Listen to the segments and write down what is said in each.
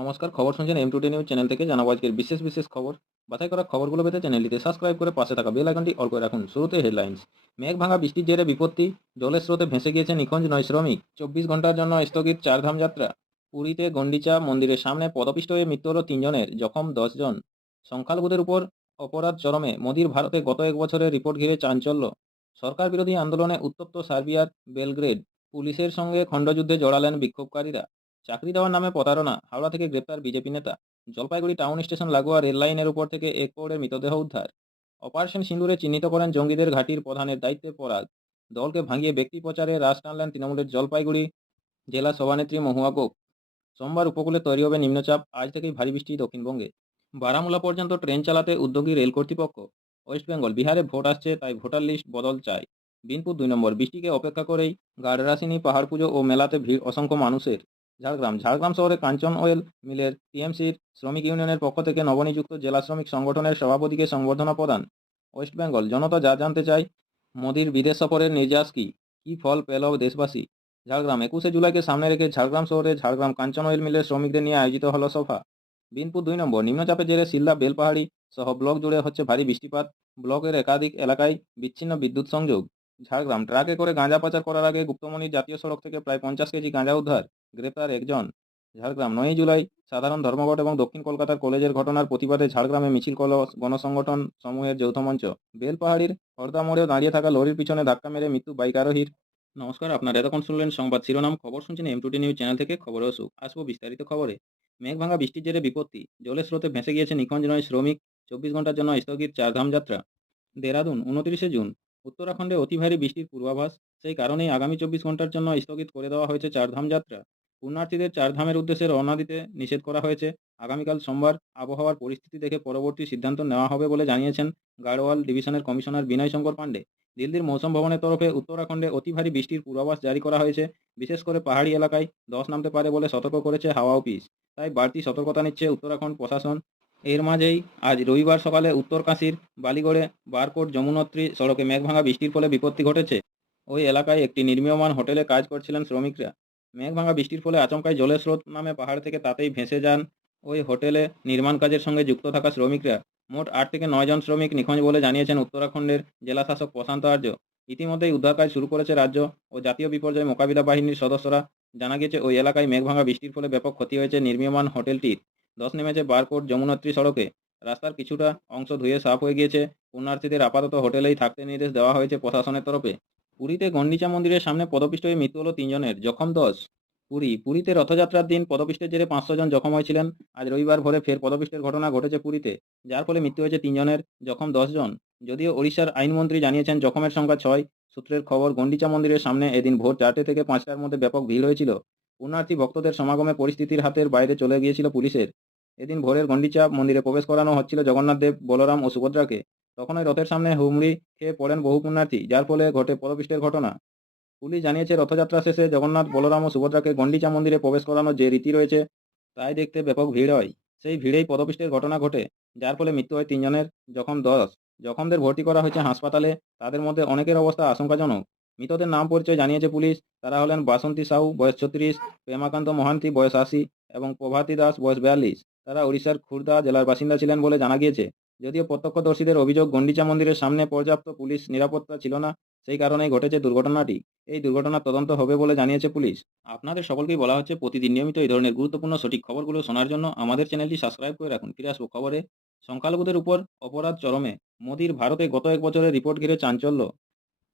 নমস্কার, খবর শুনছেন M2T নিউজ চ্যানেল থেকে। জানাবো আজকের বিশেষ খবর। বাছাই করা খবরগুলো পেতে চ্যানেলটিতে সাবস্ক্রাইব করে পাশে থাকা বেল আইকনটি অল করে রাখুন। শুরুতে হেডলাইন্স। মেঘ ভাঙা বৃষ্টির জেরে বিপত্তি, জলের স্রোতে ভেসে গিয়েছে নিখোঁজ 9 শ্রমিক। 24 ঘন্টার জন্য স্থগিত চারধাম যাত্রা। পুরীতে গন্ডিচা মন্দিরের সামনে পদপিষ্ট হয়ে মৃত্যু হল 3 জনের, জখম 10 জন। সংখ্যালঘুদের উপর অপরাধ চরমে, মোদির ভারতে গত এক বছরের রিপোর্ট ঘিরে চাঞ্চল্য। সরকার বিরোধী আন্দোলনে উত্তপ্ত সার্বিয়ার বেলগ্রেড, পুলিশের সঙ্গে খণ্ডযুদ্ধে জড়ালেন বিক্ষোভকারীরা। চাকরি দেওয়ার নামে প্রতারণা, হাওড়া থেকে গ্রেপ্তার বিজেপি নেতা। জলপাইগুড়ি টাউন স্টেশন লাগোয়া রেল লাইনের উপর থেকে এক প্রৌঢ়ের মৃতদেহ উদ্ধার। অপারেশন সিঁদুরে চিহ্নিত করেন জঙ্গিদের ঘাঁটির প্রধানের দায়িত্বে পরাগ। দলকে ভাঙিয়ে ব্যক্তি প্রচারে রাশ টানলেন তৃণমূলের জলপাইগুড়ি জেলা সভানেত্রী মহুয়া গোপ। সোমবার উপকূলে তৈরি হবে নিম্নচাপ, আজ থেকেই ভারী বৃষ্টি দক্ষিণবঙ্গে। বারামুলা পর্যন্ত ট্রেন চালাতে উদ্যোগী রেল কর্তৃপক্ষ। ওয়েস্ট বেঙ্গল, বিহারে ভোট আসছে, তাই ভোটার লিস্ট বদল চাই। বিনপুর 2 নম্বর, বৃষ্টিকে অপেক্ষা করেই গাড়রাসিনী পাহাড় পুজো ও মেলাতে ভিড় অসংখ্য মানুষের। ঝাড়গ্রাম শহরে কাঞ্চন ওয়েল মিলের টিএমসির শ্রমিক ইউনিয়নের পক্ষ থেকে নবনিযুক্ত জেলা শ্রমিক সংগঠনের সভাপতিকে সংবর্ধনা প্রদান। ওয়েস্ট বেঙ্গল, জনতা যা জানতে চায়, মোদির বিদেশ সফরের নির্যাস কি, কী ফল পেল দেশবাসী। ঝাড়গ্রাম, 21শে জুলাইকে সামনে রেখে ঝাড়গ্রাম শহরে ঝাড়গ্রাম কাঞ্চন অয়েল মিলের শ্রমিকদের নিয়ে আয়োজিত হলো সভা। বিনপুর 2 নম্বর, নিম্নচাপের জেরে সিলদা বেলপাহাড়ি সহ ব্লক জুড়ে হচ্ছে ভারী বৃষ্টিপাত, ব্লকের একাধিক এলাকায় বিচ্ছিন্ন বিদ্যুৎ সংযোগ। ঝাড়গ্রাম, ট্রাকে করে গাঁজা পাচার করার আগে গুপ্তমনির জাতীয় সড়ক থেকে প্রায় 50 কেজি গাঁজা উদ্ধার, গ্রেপ্তার একজন। ঝাড়গ্রাম, 9 জুলাই সাধারণ ধর্মঘট এবং দক্ষিণ কলকাতার কলেজের ঘটনার প্রতিবাদে ঝাড়গ্রামে মিছিল করল গণসংগঠন সমূহের যৌথ মঞ্চ। বেলপাহাড়ির হরদা মোড়েও দাঁড়িয়ে থাকা লরির পিছনে ধাক্কা মেরে মৃত্যু বাইক আরোহীর। নমস্কার, আপনারা এতক্ষণ শুনলেন সংবাদ শিরোনাম। খবর শুনছেন M2T নিউজ চ্যানেল থেকে। খবরে অসুখ, আসবো বিস্তারিত খবরে। মেঘ ভাঙা বৃষ্টির জেরে বিপত্তি, জলের স্রোতে ভেসে গিয়েছে নিখোঁজ 9 শ্রমিক। 24 ঘন্টার জন্য স্থগিত চারধাম যাত্রা। দেরাদুন, 29শে জুন, উত্তরাখণ্ডে অতি ভারী বৃষ্টির পূর্বাভাস। সেই কারণেই আগামী 24 ঘন্টার জন্য স্থগিত করে দেওয়া হয়েছে চারধাম যাত্রা। পুণ্যার্থীদের চারধামের উদ্দেশ্যে রওনা দিতে নিষেধ করা হয়েছে। আগামীকাল সোমবার আবহাওয়ার পরিস্থিতি দেখে পরবর্তী সিদ্ধান্ত নেওয়া হবে বলে জানিয়েছেন গাড়োয়াল ডিভিশনের কমিশনার বিনয় শঙ্কর পাণ্ডে। দিল্লির মৌসুম ভবনের তরফে উত্তরাখণ্ডে অতি ভারী বৃষ্টির পূর্বাভাস জারি করা হয়েছে। বিশেষ করে পাহাড়ি এলাকায় ধস নামতে পারে বলে সতর্ক করেছে হাওয়া অফিস। তাই বাড়তি সতর্কতা নিচ্ছে উত্তরাখণ্ড প্রশাসন। এর মাঝেই আজ রবিবার সকালে উত্তরকাশীর বালিগড়ে বারকোট যমুনোত্রী সড়কে মেঘভাঙা বৃষ্টির ফলে বিপত্তি ঘটেছে। ওই এলাকায় একটি নির্মীয়মান হোটেলে কাজ করছিলেন শ্রমিকরা। মেঘভাঙা বৃষ্টির ফলে আচমকাই জলের স্রোত নামে পাহাড় থেকে, তাতেই ভেসে যান ওই হোটেলে নির্মাণ কাজের সঙ্গে যুক্ত থাকা শ্রমিকরা। মোট 8 থেকে 9 জন শ্রমিক নিখোঁজ বলে জানিয়েছেন উত্তরাখণ্ডের জেলা শাসক প্রশান্ত আর্য। ইতিমধ্যেই উদ্ধার কাজ শুরু করেছে রাজ্য ও জাতীয় বিপর্যয় মোকাবিলা বাহিনীর সদস্যরা। জানা গেছে ওই এলাকায় মেঘভাঙা বৃষ্টির ফলে ব্যাপক ক্ষতি হয়েছে নির্মীয়মান হোটেলটির। ধস নেমেছে বারকোট যমুনোত্রী সড়কে। রাস্তার কিছুটা অংশ ধুয়ে সাফ হয়ে গিয়েছে। পুণ্যার্থীদের আপাতত হোটেলেই থাকতে নির্দেশ দেওয়া হয়েছে প্রশাসনের তরফে। পুরীতে গন্ডিচা মন্দিরের সামনে পদপিষ্ট হয়ে মৃত্যু হল 3 জনের, জখম 10। পুরীতে রথযাত্রার দিন পদপিষ্টের জেরে 500 জন জখম হয়েছিলেন। আজ রবিবার ভোরে ফের পদপিষ্টের ঘটনা ঘটেছে পুরীতে, যার ফলে মৃত্যু হয়েছে 3 জনের, জখম 10 জন। যদিও ওড়িশার আইনমন্ত্রী জানিয়েছেন জখমের সংখ্যা 6। সূত্রের খবর, গন্ডিচা মন্দিরের সামনে এদিন ভোর 4টে থেকে 5টার মধ্যে ব্যাপক ভিড় হয়েছিল। পুণ্যার্থী ভক্তদের সমাগমে পরিস্থিতির হাতের বাইরে চলে গিয়েছিল পুলিশের। এদিন ভোরের গন্ডিচা মন্দিরে প্রবেশ করানো হচ্ছিল জগন্নাথ দেব, বলরাম ও সুভদ্রাকে। তখনই রথের সামনে হুমড়ি খেয়ে পড়েন বহু পুণ্যার্থী, যার ফলে ঘটে পদপিষ্টের ঘটনা। পুলিশ জানিয়েছে রথযাত্রা শেষে জগন্নাথ, বলরাম ও সুভদ্রাকে গন্ডিচা মন্দিরে প্রবেশ করানোর যে রীতি রয়েছে, তাই দেখতে ব্যাপক ভিড় হয়। সেই ভিড়েই পদপিষ্টের ঘটনা ঘটে, যার ফলে মৃত্যু হয় 3 জনের, জখম 10। জখমদের ভর্তি করা হয়েছে হাসপাতালে। তাদের মধ্যে অনেকের অবস্থা আশঙ্কাজনক। মৃতদের নাম পরিচয় জানিয়েছে পুলিশ। তারা হলেন বাসন্তী সাহু, বয়স 36, প্রেমাকান্ত মহান্তি, বয়স 80 এবং প্রভাতী দাস, বয়স 42। তারা ওড়িশার খুর্দা জেলার বাসিন্দা ছিলেন বলে জানা গিয়েছে। যদিও প্রত্যক্ষদর্শীদের অভিযোগ, গন্ডিচা মন্দিরের সামনে পর্যাপ্ত পুলিশ নিরাপত্তা ছিল না, সেই কারণেই ঘটেছে দুর্ঘটনাটি। এই দুর্ঘটনার তদন্ত হবে বলে জানিয়েছে পুলিশ। আপনাদের সকলকেই বলা হচ্ছে প্রতিদিন নিয়মিত এই ধরনের গুরুত্বপূর্ণ সঠিক খবরগুলো শোনার জন্য আমাদের চ্যানেলটি সাবস্ক্রাইব করে রাখুন। ফিরে আসবো খবরে। সংখ্যালঘুদের উপর অপরাধ চরমে, মোদির ভারতে গত এক বছরের রিপোর্ট ঘিরে চাঞ্চল্য।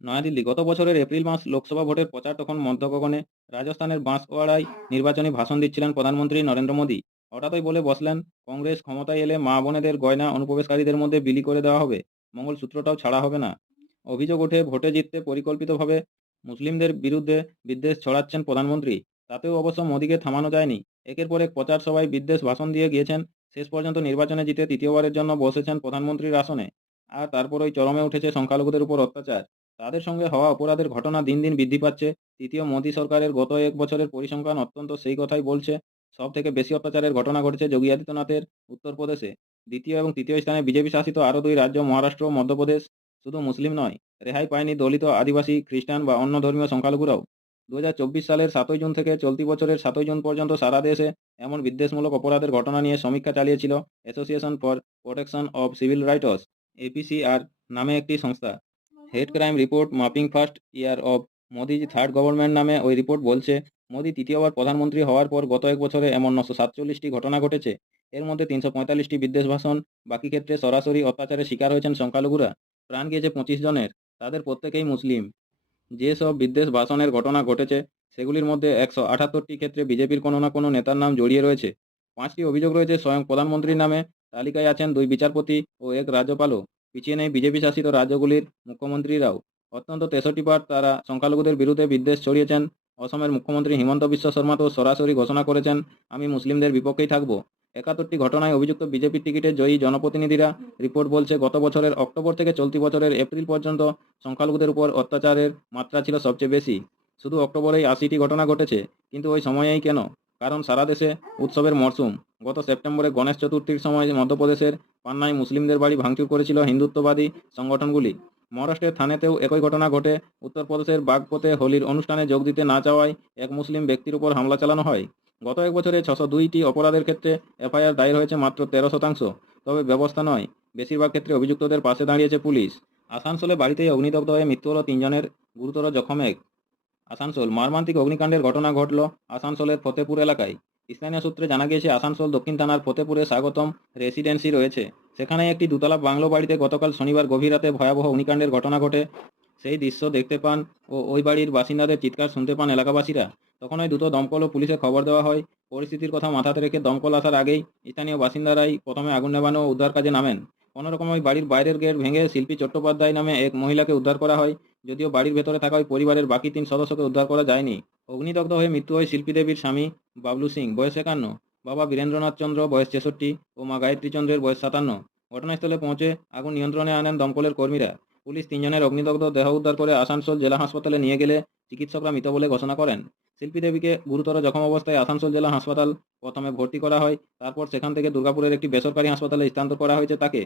নয়াদিল্লি, গত বছরের এপ্রিল মাস লোকসভা ভোটের প্রচার তখন মধ্যগগনে। রাজস্থানের বাঁশওয়াড়ায় নির্বাচনী ভাষণ দিচ্ছিলেন প্রধানমন্ত্রী নরেন্দ্র মোদী। হঠাৎই বলে বসলেন, কংগ্রেস ক্ষমতায় এলে মা বোনেদের গয়না অনুপ্রবেশকারীদের মধ্যে বিলি করে দেওয়া হবে, মঙ্গলসূত্রটাও ছাড়া হবে না। অভিযোগ ওঠে, ভোটে জিততে পরিকল্পিতভাবে মুসলিমদের বিরুদ্ধে বিদ্বেষ ছড়াচ্ছেন প্রধানমন্ত্রী। তাতেও অবশ্য মোদীকে থামানো যায়নি। একের পর এক প্রচার সভায় বিদ্বেষ ভাষণ দিয়ে গিয়েছেন। শেষ পর্যন্ত নির্বাচনে জিতে তৃতীয়বারের জন্য বসেছেন প্রধানমন্ত্রীর আসনে। আর তারপরই চরমে উঠেছে সংখ্যালঘুদের উপর অত্যাচার। তাদের সঙ্গে হওয়া অপরাধের ঘটনা দিন দিন বৃদ্ধি পাচ্ছে। তৃতীয় মোদী সরকারের গত এক বছরের পরিসংখ্যান অত্যন্ত সেই কথাই বলছে। সব থেকে বেশি অত্যাচারের ঘটনা ঘটেছে যোগী আদিত্যনাথের উত্তরপ্রদেশে। দ্বিতীয় এবং তৃতীয় স্থানে বিজেপি শাসিত আরও 2 রাজ্য মহারাষ্ট্র ও মধ্যপ্রদেশ। শুধু মুসলিম নয়, রেহাই পায়নি দলিত, আদিবাসী, খ্রিস্টান বা অন্য ধর্মীয় সংখ্যালঘুরাও। 2024 সালের 7 জুন থেকে চলতি বছরের 7 জুন পর্যন্ত সারা দেশে এমন বিদ্বেষমূলক অপরাধের ঘটনা নিয়ে সমীক্ষা চালিয়েছিল association for protection of civil rights APCR নামে একটি সংস্থা। Hate crime report mapping first year of Modi's third government নামে ওই রিপোর্ট বলছে, মোদি তৃতীয়বার প্রধানমন্ত্রী হওয়ার পর গত এক বছরে এমন 947টি ঘটনা ঘটেছে। এর মধ্যে 345টি বিদ্বেষ ভাষণ, বাকি ক্ষেত্রে সরাসরি অত্যাচারের শিকার হয়েছেন সংখ্যালঘুরা। প্রাণ গিয়েছে 25 জনের, তাদের প্রত্যেকেই মুসলিম। যেসব বিদ্বেষ ভাষণের ঘটনা ঘটেছে সেগুলির মধ্যে 178টি ক্ষেত্রে বিজেপির কোনো না কোনো নেতার নাম জড়িয়ে রয়েছে। 5টি অভিযোগ রয়েছে স্বয়ং প্রধানমন্ত্রীর নামে। তালিকায় আছেন 2 বিচারপতি ও 1 রাজ্যপালও। পিছিয়ে নেই বিজেপি শাসিত রাজ্যগুলির মুখ্যমন্ত্রীরাও। অত্যন্ত 63 বার তারা সংখ্যালঘুদের বিরুদ্ধে বিদ্বেষ ছড়িয়েছেন। অসমের মুখ্যমন্ত্রী হিমন্ত বিশ্ব শর্মা তো সরাসরি ঘোষণা করেছেন, আমি মুসলিমদের বিপক্ষেই থাকব। 71টি ঘটনায় অভিযুক্ত বিজেপি টিকিটে জয়ী জনপ্রতিনিধিরা। রিপোর্ট বলছে, গত বছরের অক্টোবর থেকে চলতি বছরের এপ্রিল পর্যন্ত সংখ্যালঘুদের উপর অত্যাচারের মাত্রা ছিল সবচেয়ে বেশি। শুধু অক্টোবরেই 80টি ঘটনা ঘটেছে। কিন্তু ওই সময়েই কেন? কারণ সারা দেশে উৎসবের মরশুম। গত সেপ্টেম্বরে গণেশ চতুর্থীর সময় মধ্যপ্রদেশের পান্নায় মুসলিমদের বাড়ি ভাঙচুর করেছিল হিন্দুত্ববাদী সংগঠনগুলি। মহারাষ্ট্রের থানেতেও একই ঘটনা ঘটে। উত্তরপ্রদেশের বাগপতে হোলির অনুষ্ঠানে যোগ দিতে না চাওয়ায় এক মুসলিম ব্যক্তির উপর হামলা চালানো হয়। গত এক বছরে 602টি অপরাধের ক্ষেত্রে এফআইআর দায়ের হয়েছে মাত্র 13%। তবে ব্যবস্থা নয়, বেশিরভাগ ক্ষেত্রে অভিযুক্তদের পাশে দাঁড়িয়েছে পুলিশ। আসানসোলে বাড়িতেই অগ্নিদগ্ধ হয়ে মৃত্যু হল 3 জনের, গুরুতর জখম এক। আসানসোল মর্মান্তিক অগ্নিকাণ্ডের ঘটনা ঘটল আসানসোলের ফতেপুর এলাকায়। স্থানীয় সূত্রে জানা গিয়েছে, আসানসোল দক্ষিণ থানার ফতেপুরে স্বাগতম রেসিডেন্সি রয়েছে। সেখানে একটি দোতলা বাংলো বাড়িতে গতকাল শনিবার গভীর রাতে ভয়াবহ অগ্নিকাণ্ডের ঘটনা ঘটে। সেই দৃশ্য দেখতে পান ও ওই বাড়ির বাসিন্দাদের চিৎকার শুনতে পান এলাকাবাসীরা। তখন ওই দ্রুত দমকল ও পুলিশে খবর দেওয়া হয়। পরিস্থিতির কথা মাথাতে রেখে দমকল আসার আগেই স্থানীয় বাসিন্দারাই প্রথমে আগুন নেভানো ও উদ্ধার কাজে নামেন। কোনোরকম ওই বাড়ির বাইরের গেট ভেঙে শিল্পী চট্টোপাধ্যায় নামে এক মহিলাকে উদ্ধার করা হয়। যদিও বাড়ির ভেতরে থাকা ওই পরিবারের বাকি 3 সদস্যকে উদ্ধার করা যায়নি। অগ্নিদগ্ধ হয়ে মৃত্যু হয় শিল্পী দেবীর স্বামী বাবলু সিং, বয়স 51, বাবা বীরেন্দ্রনাথ চন্দ্র, বয়স 66 ও মা গায়ত্রী চন্দ্রের বয়স 57। ঘটনাস্থলে পৌঁছে আগুন নিয়ন্ত্রণে আনেন দমকলের কর্মীরা। পুলিশ 3 জনের অগ্নিদগ্ধ দেহ উদ্ধার করে আসানসোল জেলা হাসপাতালে নিয়ে গেলে চিকিৎসকরা মৃত বলে ঘোষণা করেন। শিল্পী দেবীকে গুরুতর জখম অবস্থায় আসানসোল জেলা হাসপাতাল প্রথমে ভর্তি করা হয়, তারপর সেখান থেকে দুর্গাপুরের একটি বেসরকারি হাসপাতালে স্থানান্তর করা হয়েছে তাকে।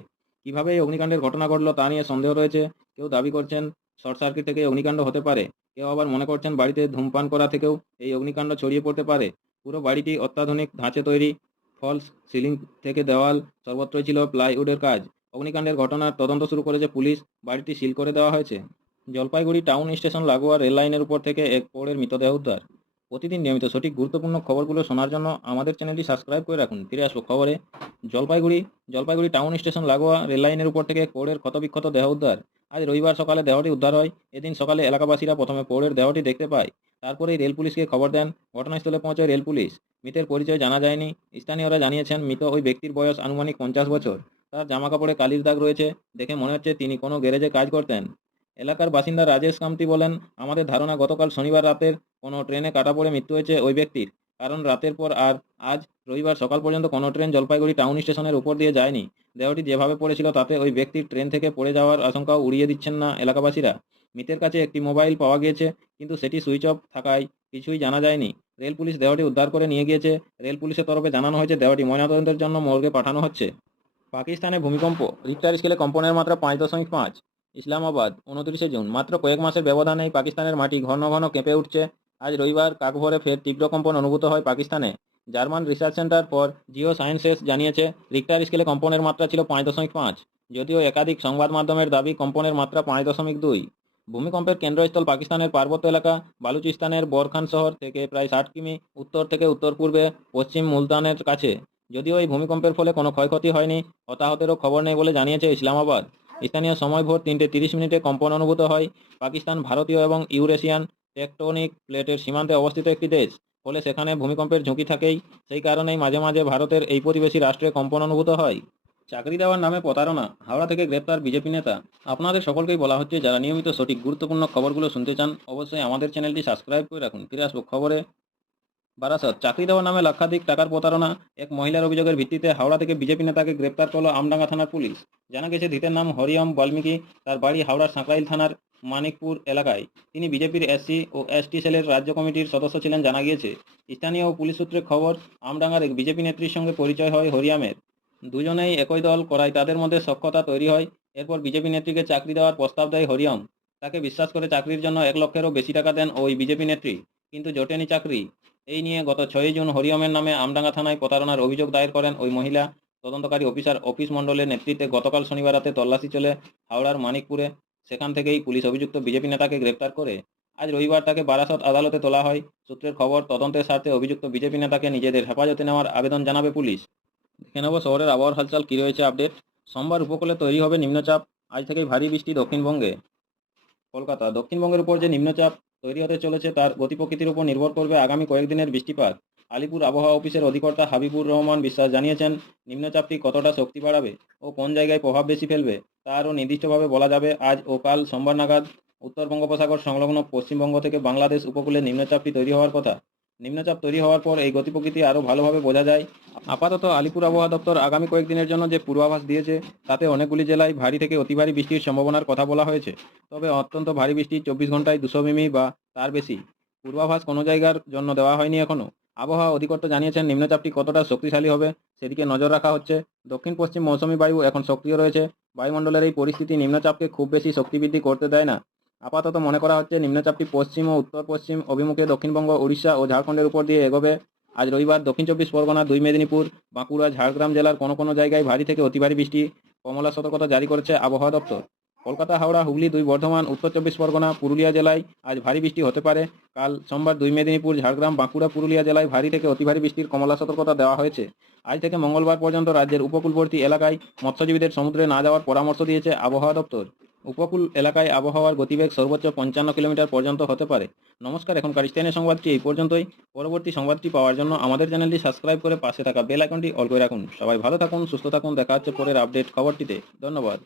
কিভাবে এই অগ্নিকাণ্ডের ঘটনা ঘটল তা নিয়ে সন্দেহ রয়েছে। কেউ দাবি করছেন শর্ট সার্কিট থেকে অগ্নিকাণ্ড হতে পারে, কেউ আবার মনে করছেন বাড়িতে ধূমপান করা থেকেও এই অগ্নিকাণ্ড ছড়িয়ে পড়তে পারে। পুরো বাড়িটি অত্যাধুনিক ধাঁচে তৈরি, ফলস সিলিং থেকে দেওয়াল, সর্বত্রই ছিল প্লাইউডের কাজ। অগ্নিকাণ্ডের ঘটনার তদন্ত শুরু করেছে পুলিশ, বাড়িটি সিল করে দেওয়া হয়েছে। জলপাইগুড়ি টাউন স্টেশন লাগোয়া রেল লাইনের উপর থেকে এক প্রৌঢ়ের মৃতদেহ উদ্ধার। প্রতিদিন নিয়মিত সঠিক গুরুত্বপূর্ণ খবরগুলো শোনার জন্য আমাদের চ্যানেলটি সাবস্ক্রাইব করে রাখুন। ফিরে আসবো খবরে। জলপাইগুড়ি টাউন স্টেশন লাগোয়া রেল লাইনের উপর থেকে এক প্রৌঢ়ের ক্ষতবিক্ষত দেহ উদ্ধার। আজ রবিবার সকালে দেহটি উদ্ধার হয়। এদিন সকালে এলাকাবাসীরা প্রথমে প্রৌঢ়ের দেহটি দেখতে পায়, তারপরেই রেল পুলিশকে খবর দেন। ঘটনাস্থলে পৌঁছায় রেল পুলিশ। মৃতের পরিচয় জানা যায়নি। স্থানীয়রা জানিয়েছেন, মৃত ওই ব্যক্তির বয়স আনুমানিক 50 বছর। তার জামাকাপড়ে কালির দাগ রয়েছে, দেখে মনে হচ্ছে তিনি কোনো গ্যারেজে কাজ করতেন। এলাকার বাসিন্দা রাজেশ কামতি বলেন, আমাদের ধারণা গতকাল শনিবার রাতের কোনো ট্রেনে কাটা পড়ে মৃত্যু হয়েছে ওই ব্যক্তির। কারণ রাতের পর আর আজ রবিবার সকাল পর্যন্ত কোনো ট্রেন জলপাইগুড়ি টাউন স্টেশনের উপর দিয়ে যায়নি। দেহটি যেভাবে পড়েছিল তাতে ওই ব্যক্তির ট্রেন থেকে পড়ে যাওয়ার আশঙ্কাও উড়িয়ে দিচ্ছেন না এলাকাবাসীরা। মৃতের কাছে একটি মোবাইল পাওয়া গিয়েছে, কিন্তু সেটি সুইচ অফ থাকায় কিছুই জানা যায়নি। রেল পুলিশ দেহটি উদ্ধার করে নিয়ে গিয়েছে। রেল পুলিশের তরফে জানানো হয়েছে দেহটি ময়নাতদন্তের জন্য মর্গে পাঠানো হচ্ছে। পাকিস্তানে ভূমিকম্প, রিক্টার স্কেলে কম্পনের মাত্রা 5.5। ইসলামাবাদ 29 জুন। মাত্র কয়েক মাসের ব্যবধানেই পাকিস্তানের মাটি ঘন ঘন কেঁপে উঠছে। আজ রবিবার কাকভোরে ফের তীব্র কম্পন অনুভূত হয় পাকিস্তানে। German research centre for Jio sciences জানিয়েছে, রিক্টার স্কেলে কম্পনের মাত্রা ছিল 5.5। যদিও একাধিক সংবাদ মাধ্যমের দাবি কম্পনের মাত্রা 5.2। ভূমিকম্পের কেন্দ্রস্থল পাকিস্তানের পার্বত্য এলাকা বালুচিস্তানের বরখান শহর থেকে প্রায় 60 কিমি উত্তর থেকে উত্তর পূর্বে পশ্চিম মুলতানের কাছে। যদিও এই ভূমিকম্পের ফলে কোনো ক্ষয়ক্ষতি হয়নি, হতাহতেরও খবর নেই বলে জানিয়েছে ইসলামাবাদ। স্থানীয় সময় ভোর 3:30 কম্পন অনুভূত হয়। পাকিস্তান ভারতীয় এবং ইউরেশিয়ান টেকটোনিক প্লেটের সীমান্তে অবস্থিত একটি দেশ, ফলে সেখানে ভূমিকম্পের ঝুঁকি থাকেই। সেই কারণেই মাঝে মাঝে ভারতের এই প্রতিবেশী রাষ্ট্রে কম্পন অনুভূত হয়। চাকরি দেওয়ার নামে প্রতারণা, হাওড়া থেকে গ্রেপ্তার বিজেপি নেতা। আপনাদের সকলকেই বলা হচ্ছে, যারা নিয়মিত সঠিক গুরুত্বপূর্ণ খবরগুলো শুনতে চান অবশ্যই আমাদের চ্যানেলটি সাবস্ক্রাইব করে রাখুন। ফিরে আসবো খবরে। বারাসত, চাকরি দেওয়ার নামে লক্ষাধিক টাকার প্রতারণা। এক মহিলার অভিযোগের ভিত্তিতে হাওড়া থেকে বিজেপি নেতাকে গ্রেপ্তার করল আমডাঙ্গা থানার পুলিশ। জানা গেছে, ধৃতের নাম হরিয়ম বাল্মীকি। তার বাড়ি হাওড়ার সাঁকরাইল থানার মানিকপুর এলাকায়। তিনি বিজেপির এসসি ও এসটি সেলের রাজ্য কমিটির সদস্য ছিলেন জানা গিয়েছে। স্থানীয় ও পুলিশ সূত্রে খবর, আমডাঙ্গার এক বিজেপি নেত্রীর সঙ্গে পরিচয় হয় হরিয়ামের। দুজনেই একই দল করায় তাদের মধ্যে সখ্যতা তৈরি হয়। এরপর বিজেপি নেত্রীকে চাকরি দেওয়ার প্রস্তাব দেয় হরিয়ম। তাকে বিশ্বাস করে চাকরির জন্য 1 লক্ষেরও বেশি টাকা দেন ওই বিজেপি নেত্রী। কিন্তু জোটেনি চাকরি। এই নিয়ে গত 6 জুন হরিওমের নামে আমডাঙ্গা থানায় প্রতারণার অভিযোগ দায়ের করেন ওই মহিলা। তদন্তকারী অফিসার অফিস মণ্ডলের নেতৃত্বে গতকাল শনিবার রাতে তল্লাশি চলে হাওড়ার মানিকপুরে। সেখান থেকেই পুলিশ অভিযুক্ত বিজেপি নেতাকে গ্রেপ্তার করে আজ রবিবার তাকে বারাসত আদালতে তোলা হয়। সূত্রের খবর, তদন্তের স্বার্থে অভিযুক্ত বিজেপি নেতাকে নিজেদের হেফাজতে নেওয়ার আবেদন জানাবে পুলিশ। দেখে নেব শহরের আবহাওয়ার হালচাল কী রয়েছে আপডেট। সোমবার উপকূলে তৈরি হবে নিম্নচাপ। আজ থেকেই ভারী বৃষ্টি দক্ষিণবঙ্গে। কলকাতা, দক্ষিণবঙ্গের উপর যে নিম্নচাপ তৈরি হতে চলেছে তার গতি প্রকৃতির উপর নির্ভর করবে আগামী কয়েকদিনের বৃষ্টিপাত। আলিপুর আবহাওয়া অফিসের অধিকর্তা হাবিবুর রহমান বিশ্বাস জানিয়েছেন, নিম্নচাপটি কতটা শক্তি বাড়াবে ও কোন জায়গায় প্রভাব বেশি ফেলবে তা আরও নির্দিষ্টভাবে বলা যাবে আজ ও কাল সোমবার নাগাদ। উত্তর বঙ্গোপসাগর সংলগ্ন পশ্চিমবঙ্গ থেকে বাংলাদেশ উপকূলে নিম্নচাপটি তৈরি হওয়ার কথা। নিম্নচাপ তৈরি হওয়ার পর এই গতি প্রকৃতি আরও ভালোভাবে বোঝা যায়। আপাতত আলিপুর আবহাওয়া দপ্তর আগামী কয়েকদিনের জন্য যে পূর্বাভাস দিয়েছে তাতে অনেকগুলি জেলায় ভারী থেকে অতি ভারী বৃষ্টির সম্ভাবনার কথা বলা হয়েছে। তবে অত্যন্ত ভারী বৃষ্টি 24 ঘন্টায় 200 মিমি বা তার বেশি পূর্বাভাস কোনো জায়গার জন্য দেওয়া হয়নি এখনও। আবহাওয়া অধিকর্তা জানিয়েছেন, নিম্নচাপটি কতটা শক্তিশালী হবে সেদিকে নজর রাখা হচ্ছে। দক্ষিণ পশ্চিম মৌসুমি বায়ু এখন সক্রিয় রয়েছে। বায়ুমণ্ডলের এই পরিস্থিতি নিম্নচাপকে খুব বেশি শক্তি বৃদ্ধি করতে দেয় না। আপাতত মনে করা হচ্ছে নিম্নচাপটি পশ্চিম ও উত্তর পশ্চিম অভিমুখে দক্ষিণবঙ্গ, উড়িষ্যা ও ঝাড়খণ্ডের উপর দিয়ে এগোবে। আজ রবিবার দক্ষিণ 24 পরগনা, 2 মেদিনীপুর, বাঁকুড়া, ঝাড়গ্রাম জেলার কোনো কোনো জায়গায় ভারী থেকে অতি ভারী বৃষ্টি কমলা সতর্কতা জারি করেছে আবহাওয়া দপ্তর। কলকাতা, হাওড়া, হুগলি, 2 বর্ধমান, উত্তর 24 পরগনা, পুরুলিয়া জেলায় আজ ভারী বৃষ্টি হতে পারে। কাল সোমবার 2 মেদিনীপুর, ঝাড়গ্রাম, বাঁকুড়া, পুরুলিয়া জেলায় ভারী থেকে অতি ভারী বৃষ্টির কমলা সতর্কতা দেওয়া হয়েছে। আজ থেকে মঙ্গলবার পর্যন্ত রাজ্যের উপকূলবর্তী এলাকায় মৎস্যজীবীদের সমুদ্রে না যাওয়ার পরামর্শ দিয়েছে আবহাওয়া দপ্তর। উপকূল এলাকায় আবহাওয়ার গতিবেগ সর্বোচ্চ 55 কিলোমিটার পর্যন্ত হতে পারে। নমস্কার, এখনকার স্থানীয় সংবাদটি এই পর্যন্তই। পরবর্তী সংবাদটি পাওয়ার জন্য আমাদের চ্যানেলটি সাবস্ক্রাইব করে পাশে থাকা বেল আইকনটি অল করে রাখুন। সবাই ভালো থাকুন, সুস্থ থাকুন। দেখা হচ্ছে পরের আপডেট খবরটিতে। ধন্যবাদ।